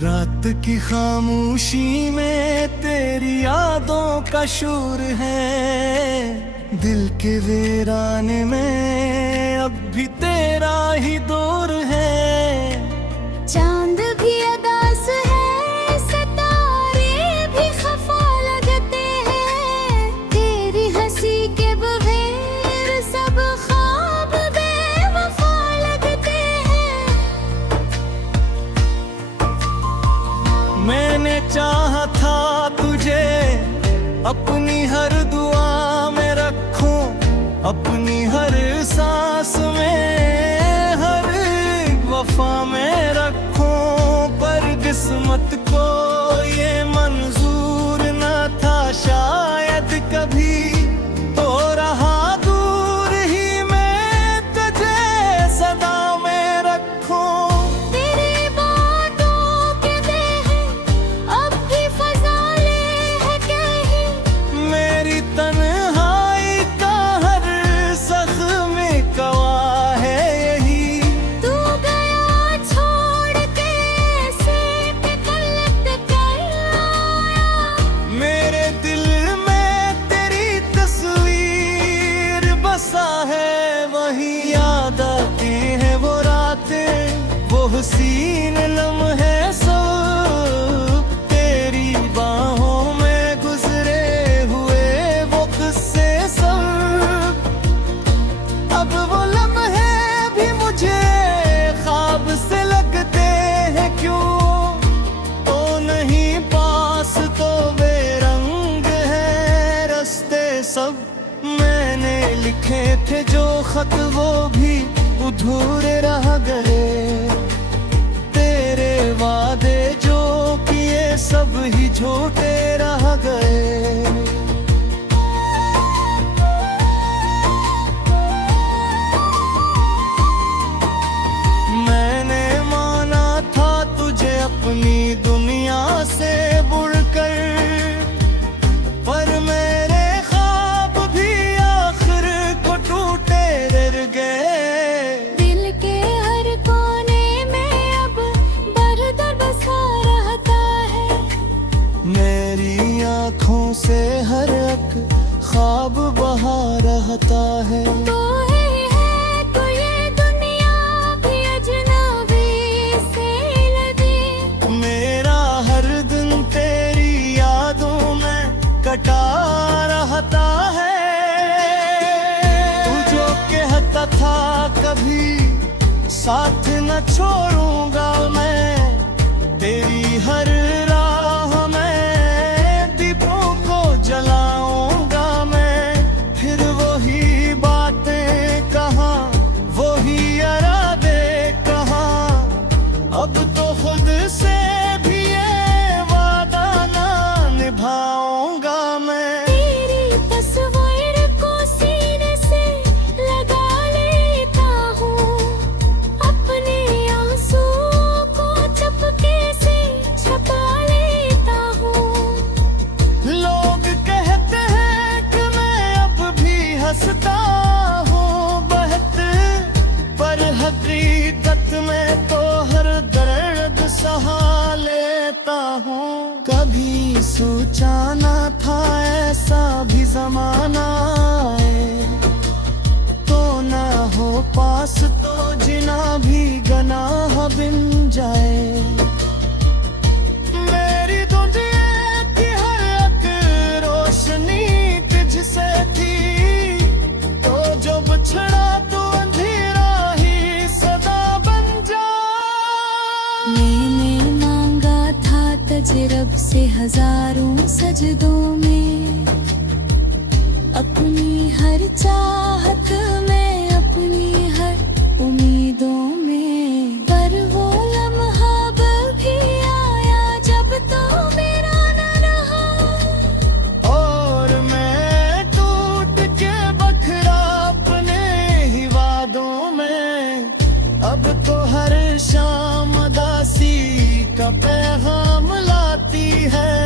रात की खामोशी में तेरी यादों का शोर है। दिल के वीराने में अब भी तेरा ही दौर है। चांद भी अदास है, सितारे भी खफा लगते हैं। तेरी हंसी के बगैर सब ख्वाब बेवफा लगते हैं। मैंने चाहा था तुझे अपनी हर दुआ में रखूं, अपनी हर सांस में, हर वफा में रखूं। पर किस्मत को ये मंजूर न था शायद कभी। तो रहा दूर ही मैं तुझे सदा में रखूं। तेरी बातों के देह अब भी फजाले है कहीं। मेरी तन्हाई का हर ज़ख्म गवाह है यही। तू गया छोड़ के ऐसे कि गलत कर आया। मेरे दिल में तेरी तस्वीर बसा है, वही याद आती हैं वो रातें, वो हसीन लम्हे सब। तेरी बाहों में गुजरे हुए वो किस्से सब। अब वो लम्हे भी मुझे ख्वाब से लगते हैं क्यों। तो नहीं पास तो बेरंग है रास्ते सब। मैंने लिखे थे जो खत वो भी अधूरे रह गए। तेरे वादे जो किए सब ही झूठे रह गए। मैंने माना था तुझे अपनी दुनिया से बुड़कर, पर मेरे ख्वाब भी आखिर को टूटे रह गए। दिल के हर कोने में अब बरदर बसा रहता है। मेरी आँखों से हर एक ख्वाब बहा रहता है। तो है तो ये दुनिया भी अजनबी से लगी। मेरा हर दिन तेरी यादों में कटा रहता है। तू जो कहता था कभी साथ न छोड़ूंगा मैं, तेरी हर राह में दीपों को जलाऊंगा मैं। फिर वही बातें कहाँ, वही इरादे कहाँ। अब तो खुद से भी ये वादा ना निभाऊंगा मैं। तेरी तस्वीर को सीने से लगा लेता हूँ। अपने आंसुओं को चपके से छुपा लेता हूँ। लोग कहते हैं कि मैं अब भी हंसता हूँ बहुत, पर हकीकत में तो हर दर्द सहा लेता हूँ। कभी सोचा ना था ऐसा भी जमाना आए। तो ना हो पास तो जिना भी गनाह बिन जाए। मेरी दुनिया की हर एक रोशनी तुझसे थी, तो जो बिछड़ा तो अंधेरा ही सदा बन जा। मैंने मांगा था तजरब से हजारों सजदों में। अपनी हर चाहत में, अपनी हर उम्मीदों में। पर वो लम्हा भी आया जब तो मेरा न रहा। और मैं टूट के बखरा अपने ही वादों में। अब तो हर शाम दासी का पैगाम लाती है।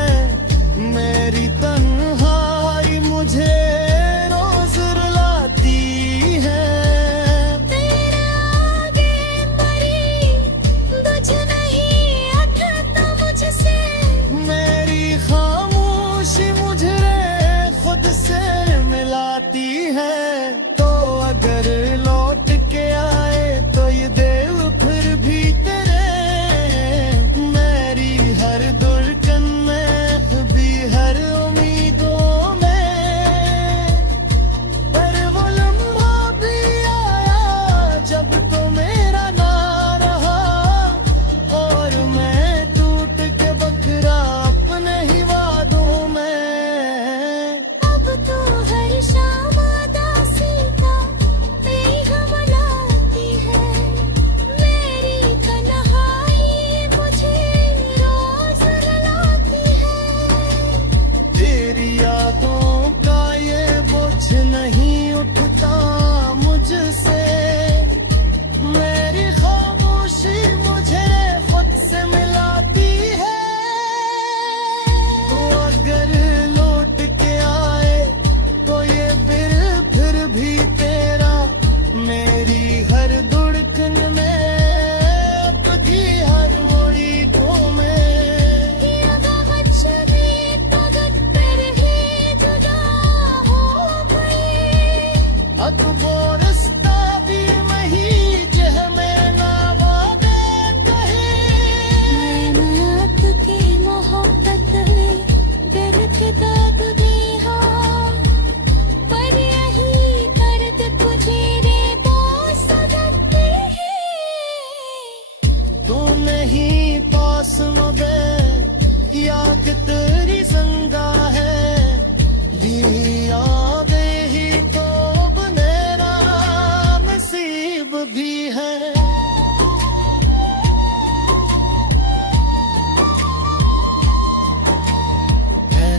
मेरी तन्हाई मुझे रोज रुलाती है। तेरे आगे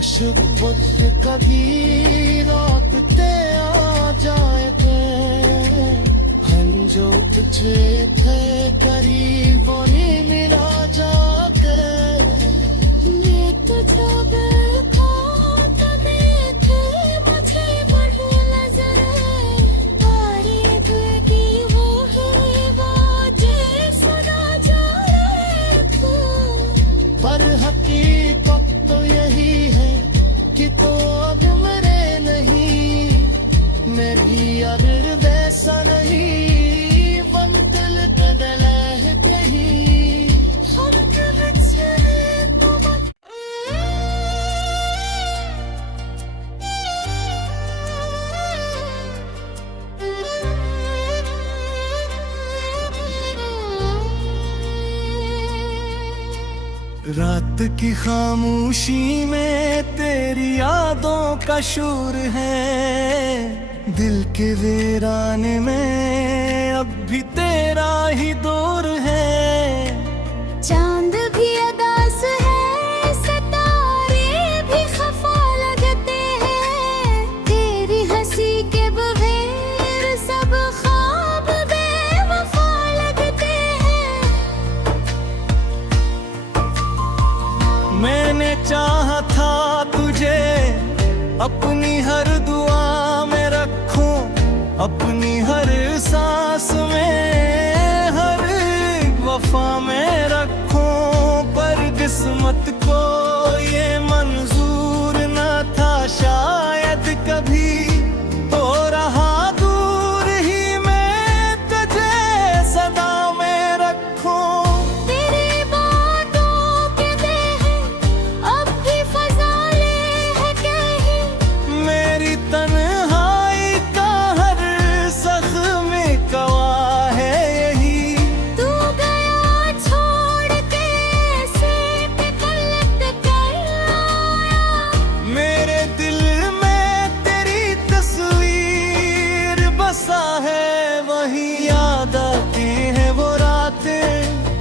काश मुझसे कभी लौटते आ जाएंगे, हम जो तुझे थे करीब वही मिला जाके। मैं तो जब खो तभी थे मुझे बड़ी नजर तारी की वो है बाजे सदा जा रहे थे। पर हकीकत तो यही है कि तो अब मेरे नहीं, मेरी अगर वैसा नहीं वन दिल पे डले है कहीं। हम दिल छे तो रात की खामोशी में तेरी यादों का शोर है, दिल के वीराने में अब भी तेरा ही दौर है। चांद भी अदास है सितारे भी खफा लगते हैं, तेरी हंसी के बगैर सब ख्वाब बेवफा लगते हैं। मैंने चाहा था तुझे अपनी हर दुआ में रखूं, अपनी हर सांस में हर वफा में रखूं, पर किस्मत को ये मंजूर न था शायद कभी। हो रहा दूर ही मैं तुझे सदा में रखूं। तेरी बातों के देह अब भी फजाले है कहीं, मेरी तन्हाई का हर ज़ख्म गवाह है यही। तू गया छोड़ के ऐसे कि गलत कर आया। मेरे दिल में तेरी तस्वीर बसा है, वही याद आती है वो रातें,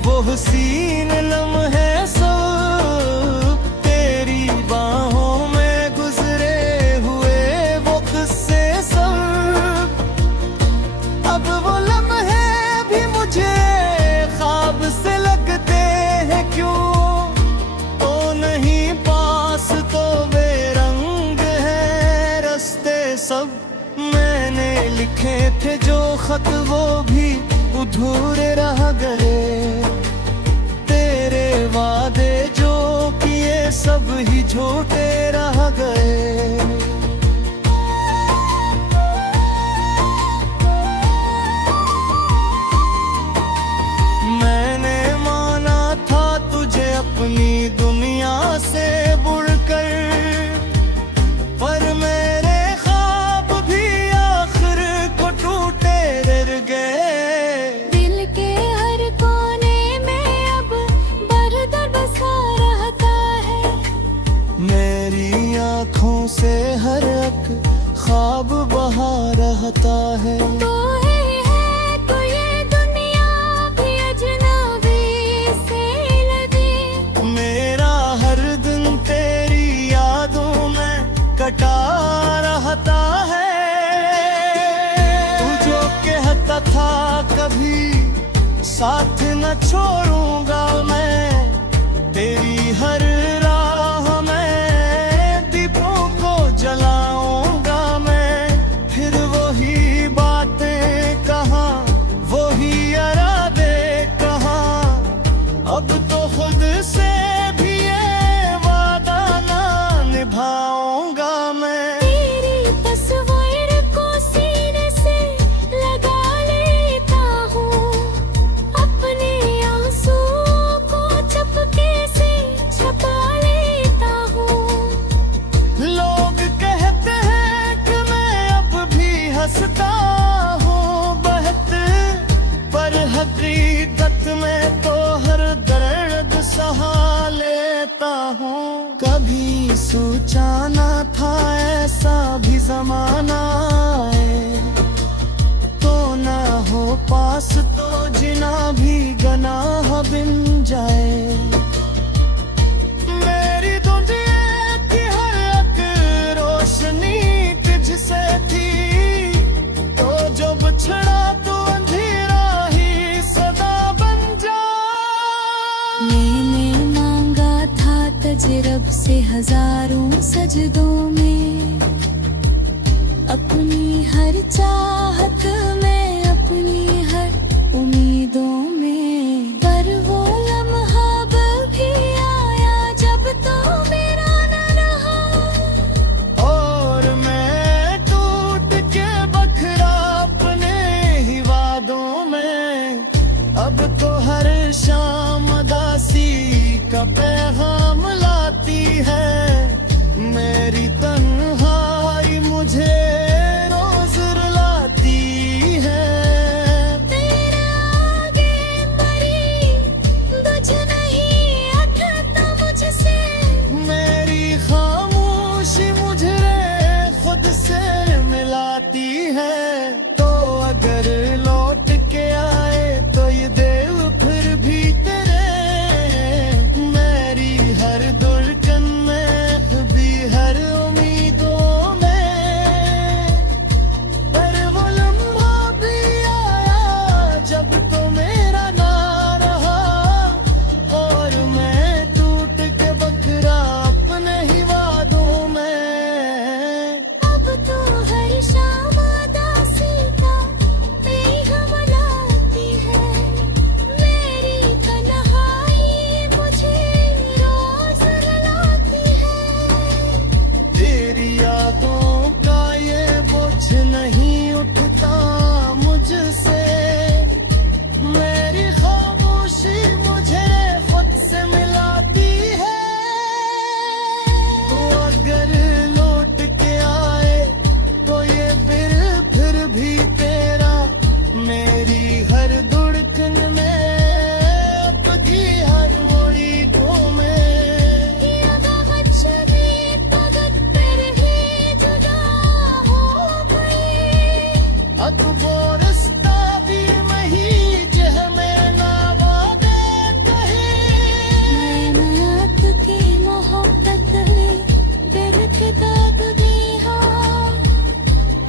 वो हसीन लम्हे सब तेरी बाहों में गुजरे हुए वो किस्से सब। अब वो लम्हे भी मुझे ख्वाब से लगते हैं क्यों, तो नहीं पास तो बेरंग है रास्ते सब। मैंने लिखे थे जो खत वो भी अधूरे रह गए, तेरे वादे जो किए सब ही झूठे रह गए। मैंने माना था तुझे अपनी दुनिया से बुड़कर, पर मेरे ख्वाब भी आखिर को टूटे रह गए। दिल के हर कोने में अब बरदर बसा रहता है, मेरी आँखों से हर एक ख्वाब बहा रहता है। तो है तो ये दुनिया भी अजनबी से लगी। मेरा हर दिन तेरी यादों में कटा रहता है। तू जो कहता था कभी साथ न छोड़ूंगा मैं, तेरी हर राह में दीपों को जलाऊंगा मैं। फिर वही बातें कहाँ, वही इरादे कहाँ, अब तो खुद से भी ये वादा ना निभाऊंगा मैं। तेरी तस्वीर को सीने से लगा लेता हूँ, अपने आंसुओं को चपके से छुपा लेता हूँ। लोग कहते हैं कि मैं अब भी हंसता हूँ बहुत, पर हकीकत में तो हर दर्द सहा लेता हूँ। कभी सोचा ना था ऐसा भी जमाना आए, तो ना हो पास तो जिना भी गनाह बिन जाए। मेरी दुनिया की हर आज रब से हजारों सजदों में, अपनी हर चाहत में, अपनी हर उम्मीदों में। पर वो लम्हा भी आया जब तो मेरा न रहा, और मैं टूट के बखरा अपने ही वादों में। अब तो हर शाम दासी का पैगाम लाती है, मेरी तन्हाई मुझे रोज रुलाती है। तेरे आगे बड़ी तुझ नहीं अटता मुझसे, मेरी खामोशी मुझे खुद से मिलाती है। तो अगर लौट के आए तो ये दिल फिर भी तेरे, मेरी हर धड़कन में भी हर उम्मीदों में। पर वो लम्हा भी आया जब तो मेरा ना रहा, और मैं टूट के बखरा अपने ही वादों में। अब तो हर शाम दासी का पैगाम लाती है, मेरी तन्हाई मुझे रोज रुलाती है। तेरी यादों का ये बोझ नहीं उठता मुझसे, मेरी खामोशी मुझे खुद से मिलाती है। तो अगर लौट के आए तो ये दिल फिर भी तेरा, मेरी हर धड़कन में, अपनी हर उम्मीदों में। ये बहुत शदीद वक्त पर ही जुदा हो गई, अब वो रास्ता भी नहीं जह में ना वादे कहे। मैं तुझे मोहब्बत में बिरखता तुझे हो,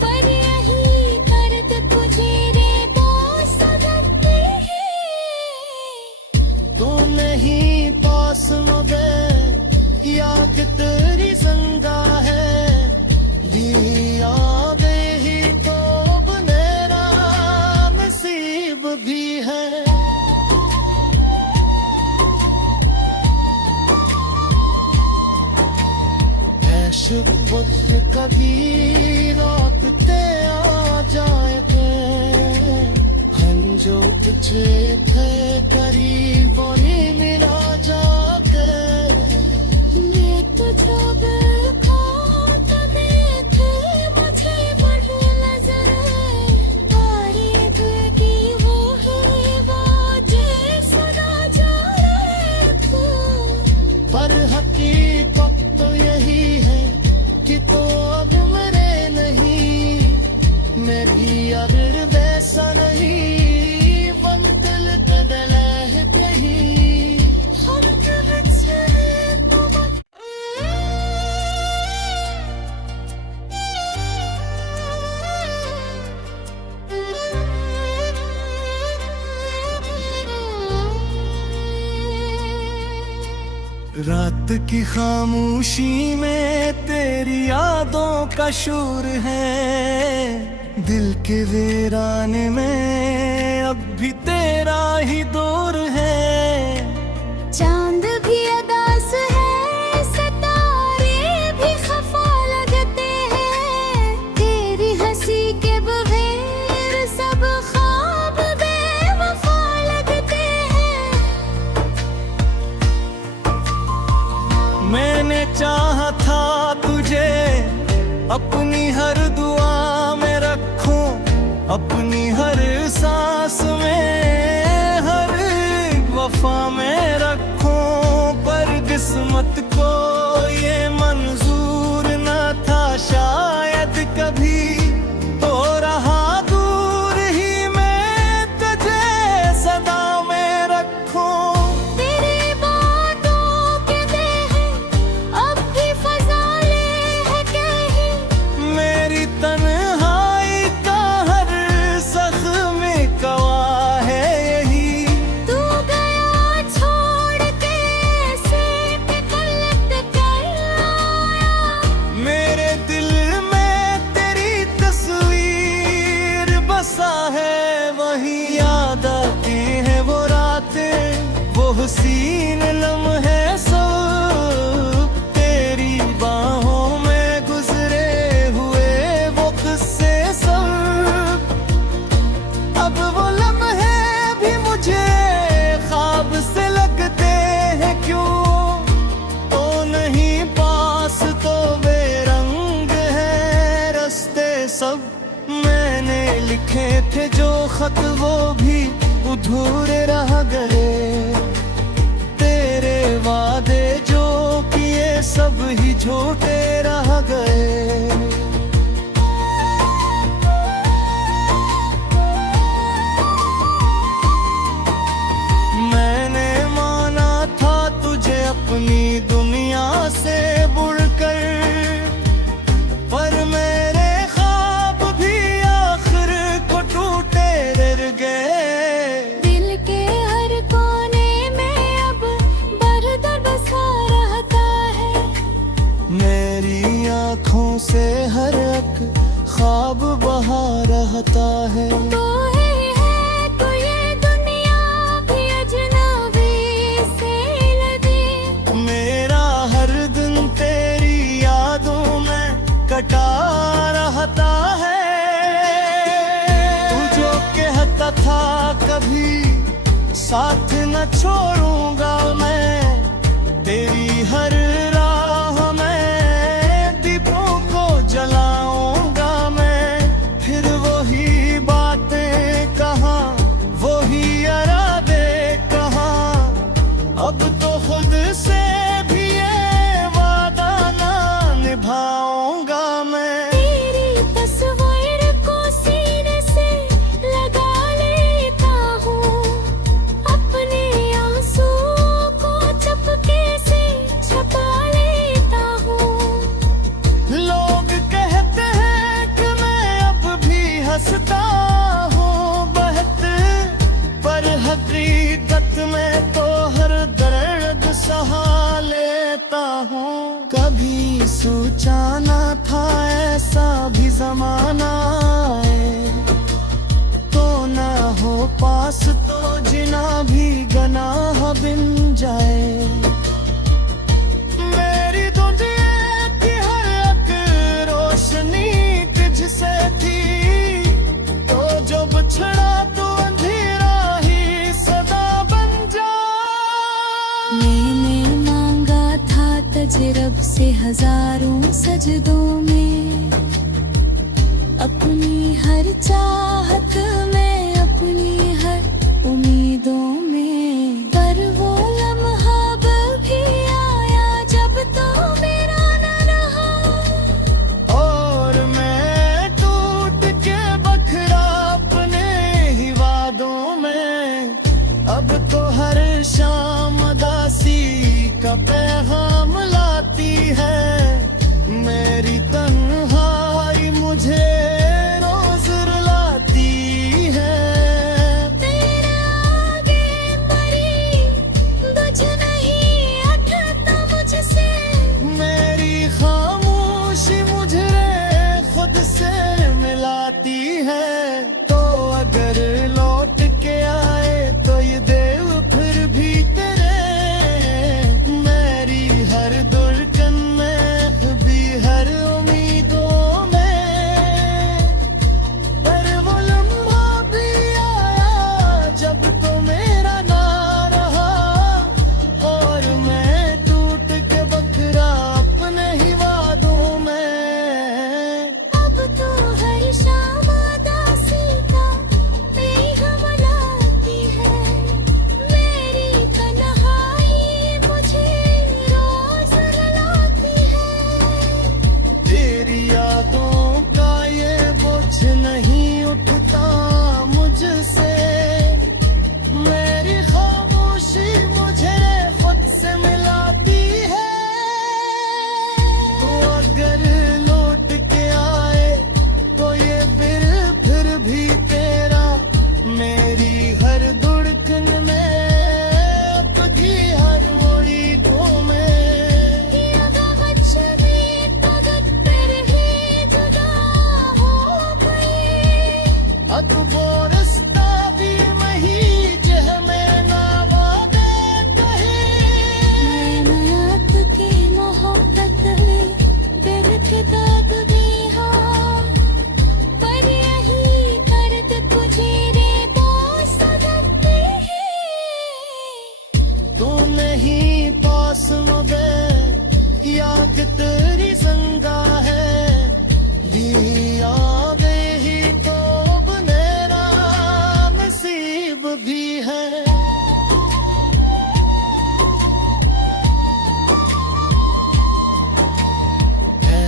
पर यही दर्द तुझे रे बोस करते हैं। तू नहीं पास मुझे या कि तेरी जिंदा है, दिया दे ही तो मेरा नसीब भी है। शुक्र कभी लौटते आ जाएंगे, हम जो तुझे थे करीब और ही मिला जाके। मैं तुझको देखा तो देखे मुझे बड़ी नजर, और ये दिल की वो है बातें सुना जा रहे थे। पर हकीकत तो यही है कि तो अब मेरे नहीं, मेरी अगर वैसा नहीं, वन दिल बदल है कहीं। हम कब से तुम रात की खामोशी में तेरी यादों का शोर है, दिल के वीरान में अब भी तेरा ही दौर है। चांद भी अदास है, सितारे भी खफा लगते हैं, तेरी हंसी के बगैर सब ख्वाब बेवफा लगते हैं। मैंने चाहा था तुझे अपनी हर दुआ में रखूं, अपनी हर सांस में, हर वफा में रखूं। पर किस्मत को ये मंजूर न था शायद कभी, हो रहा दूर ही मैं तुझे सदा में रखूं। तेरी बातों के देह अब भी फजाले है कहीं, मेरी तन्हाई का हर जख्म गवाह है यही। तू गया छोड़ के ऐसे कि कल लिखे थे जो खत वो भी अधूरे रह गए। तेरे वादे जो किए सब ही झूठे रह गए। मैंने माना था तुझे अपनी दुनिया से बुड़कर, पर मेरे ख्वाब भी आखिर को टूटे रह गए। दिल के हर कोने में अब दर्द बसा रहता है। मेरी आँखों से हर एक ख्वाब बहा रहता है। तू ही है तो ये दुनिया भी अजनबी से लगी। मेरा हर दिन तेरी यादों में कटा रहता है। तू जो कहता था कभी साथ न छोड़ूंगा मैं, तेरी हर राह में दीपों को जलाऊंगा मैं। फिर वही बातें कहाँ, वही इरादे कहाँ, अब तो खुद से भी ये वादा ना निभाऊंगा मैं। तेरी तस्वीर को सीने से लगा लेता हूँ, अपने आंसू को चपके से छुपा लेता हूँ। लोग कहते हैं कि मैं अब भी हंसता हूँ बहुत, पर हकीकत में तो हर दर्द सहा लेता हूँ। कभी सोचा ना था ऐसा भी जमाना आए, तो ना हो पास तो जिना भी गनाह बिन जाए। मेरी दुनिया की हर एक रोशनी तुझसे थी, तो जो बिछड़ा तो अंधेरा ही सदा बन जा। मैंने मांगा था तुझे रब से हजारों सजदों में, अपनी हर चाहत में, अपनी हर उम्मीदों में। पर वो लम्हा भी आया जब तो मेरा न रहा, और मैं टूट के बखरा अपने ही वादों में। अब तो हर शाम दासी का पैगाम लाती है। मेरी तन्हाई मुझे रोज रुलाती है। तेरे आगे मरी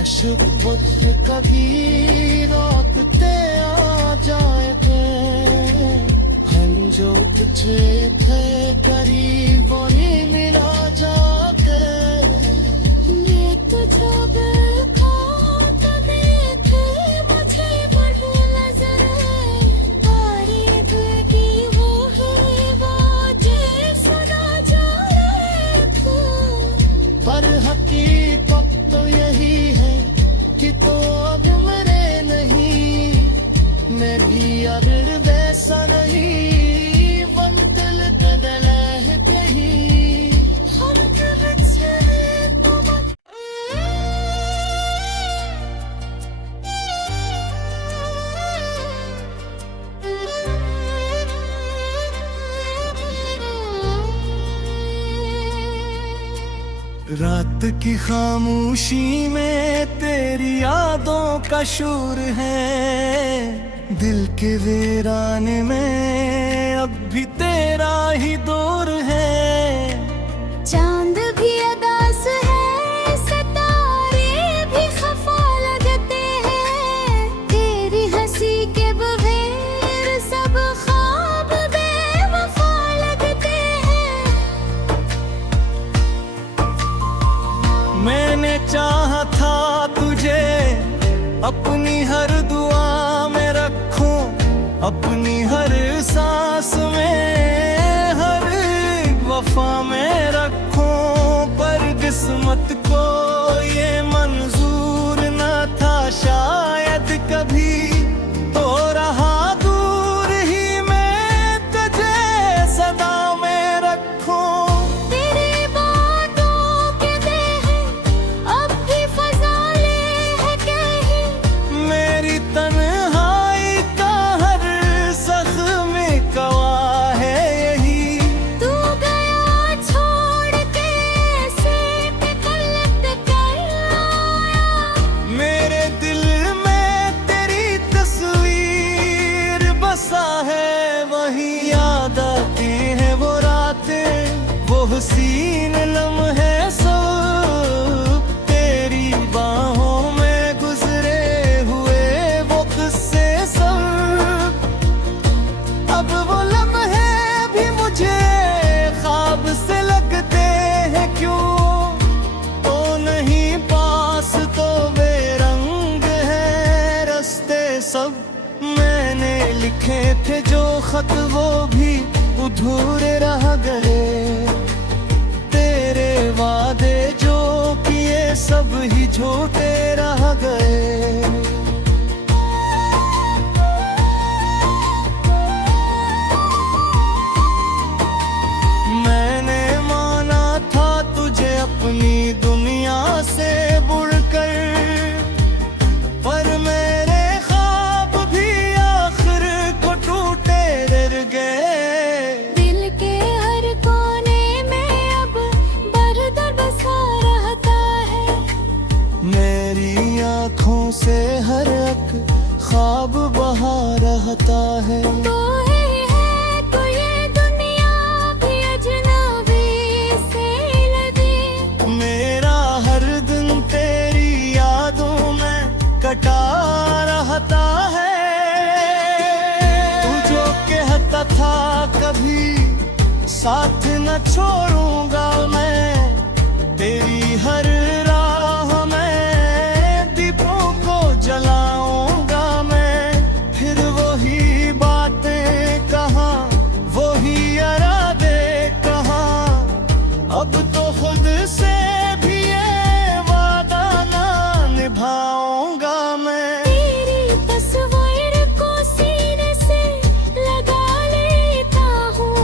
पशुपुत्र कभी रोकते आ जाएंगे, हम जो तुझे थे करीब वही मिला जाते। मैं तुझे देखा तो देखे मुझे बड़ी नजर तारीफ की वो है वो जे सदा जा रहे थे। पर हकीकत तो यही है कि तो अब मेरे नहीं, मेरी अगर वैसा नहीं वन दिल के दिल है कहीं। हम दिल से तो रात की खामोशी में तेरी यादों का शोर है, दिल के वीराने में अब भी तेरा ही दौर है। चांद भी अदास है सितारे भी खफा लगते हैं, तेरी हंसी के बगैर सब ख्वाब बेवफा लगते हैं। मैंने चाहा था तुझे अपनी हर दुआ में रखूं, अपनी हर सांस में हर वफा में रखूं, पर किस्मत को ये मंजूर न था शायद कभी। तो रहा दूर ही मैं तुझे सदा में रखूं। तेरी बातों के देह अब भी फजाले है कहीं, मेरी तन्हाई का हर ज़ख्म गवाह है यही। तू गया छोड़ के ऐसे कि गलत कर आया। मेरे दिल में तेरी तस्वीर बसा है, वही याद आती है वो रातें, वो हसीन लम्हे सब तेरी बाहों में गुजरे हुए वो किस्से सब। अब वो लम्हे भी मुझे ख्वाब से लगते हैं क्यों, तो नहीं पास तो बेरंग है रास्ते सब। मैंने लिखे थे जो खत वो भी अधूरे रह गए, तेरे वादे जो किए सब ही झूठे रह गए। मैंने माना था तुझे अपनी दुनिया से बुड़कर, पर मेरे ख्वाब भी आखिर को टूटे रह गए। दिल के हर कोने में अब बरदर बसा रहता है, मेरी आँखों से हर एक ख्वाब बहा रहता है। तो है तो ये दुनिया भी अजनबी से लगे। मेरा हर दिन तेरी यादों में कटा रहता है। तू जो कहता था कभी साथ न छोड़ूंगा मैं, तेरी हर राह में दीपों को जलाऊंगा मैं। फिर वही बातें कहाँ, वही इरादे कहाँ, अब तो खुद से भी ये वादा ना निभाऊंगा मैं। तेरी तस्वीर को सीने से लगा लेता हूँ,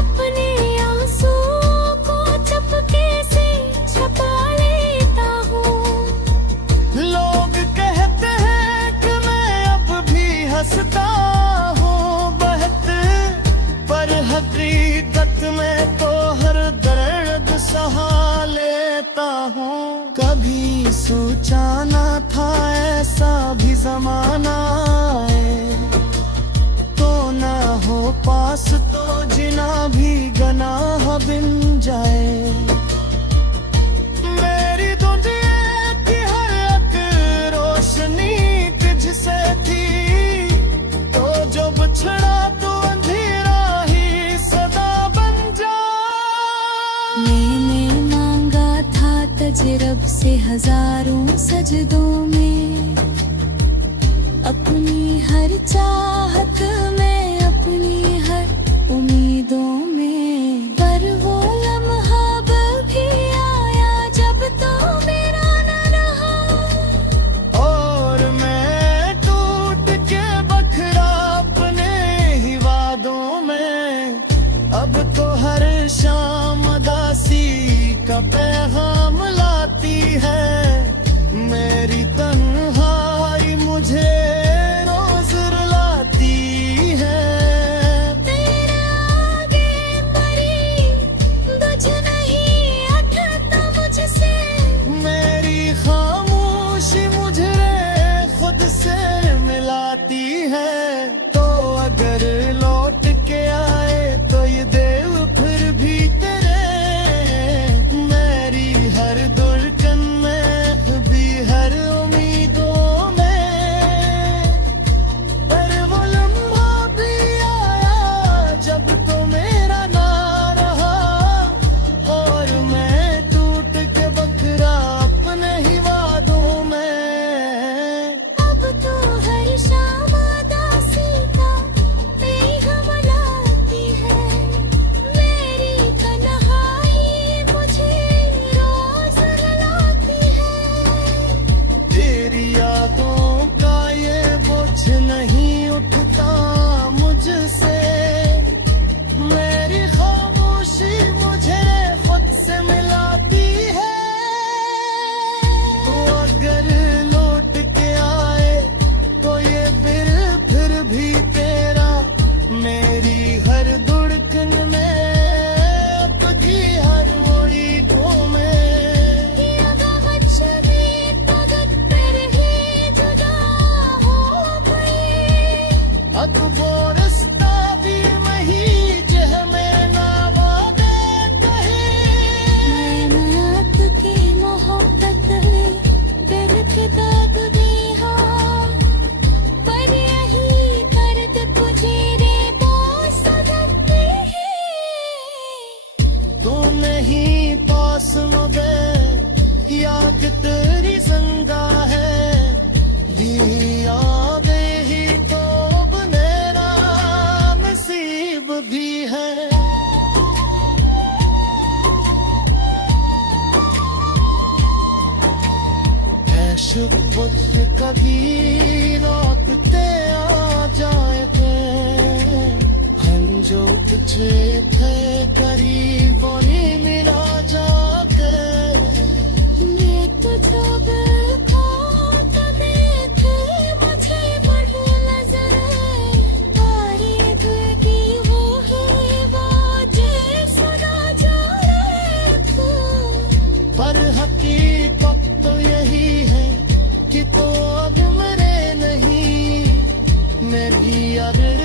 अपने आंसुओं को चपके से छुपा लेता हूँ। लोग कहते हैं कि मैं अब भी हंसता हूँ बहुत, पर हकीकत में तो हर दर्द सहा लेता हूँ। कभी सोचा ना था ऐसा भी जमाना आए, तो ना हो पास तो जिना भी गनाह बिन जाए। मेरी दुनिया की हर सज रब से हजारों सजदों में, अपनी हर चाहत में, अपनी हर उम्मीदों में। पर वो लम्हा भी आया जब तो मेरा न रहा, और मैं टूट के बखरा अपने ही वादों में। अब तो हर शाम दासी का पैगाम लाती है, मेरी तन्हाई मुझे रोज रुलाती है। तेरे आगे मरी बुझ नहीं उठता मुझसे, मेरी खामोशी मुझे खुद से मिलाती है। तो अगर लौट के आए तो ये दिल फिर भी तेरे, मेरी हर धड़कन में भी हर उम्मीदों में। पर वो लम्हा भी आया जब तो मेरा ना रहा, और मैं टूट के बखरा अपने ही वादों में। अब तो हर शाम दासी का पैगाम लाती है, मेरी तन्हाई मुझे रोज रुलाती है। तेरी यादों का ये बोझ नहीं उठता मुझसे, मेरी खामोशी मुझे खुद से मिलाती है। तो अगर लौट के आए तो ये दिल फिर भी तेरा, मेरी हर धड़कन में, आपकी हर उम्मीदों में। ये वक्त शरीर तगत पर ही जुदा हो गई, अब वो रास्ता भी नहीं जह में ना वादे कहे। मैनात की मोहब्बत में दर्द दाग दी हो, पर यही दर्द तुझे रे बोस सकते हैं। तू नहीं पास मुझे याद तेरी जिंदा है, दिया दे ही तो मेरा नसीब भी है। शुभ कभी लौटते आ जाए थे, हम जो तुझे थे करीब वही मिला जाके। मैं तुझको देखो तो देख मुझे बड़ी नजर आई, तारी दिल की वो है वो जैसा जा तू। पर हकीकत तो यही है कि तो अब मरे नहीं, मेरी अगर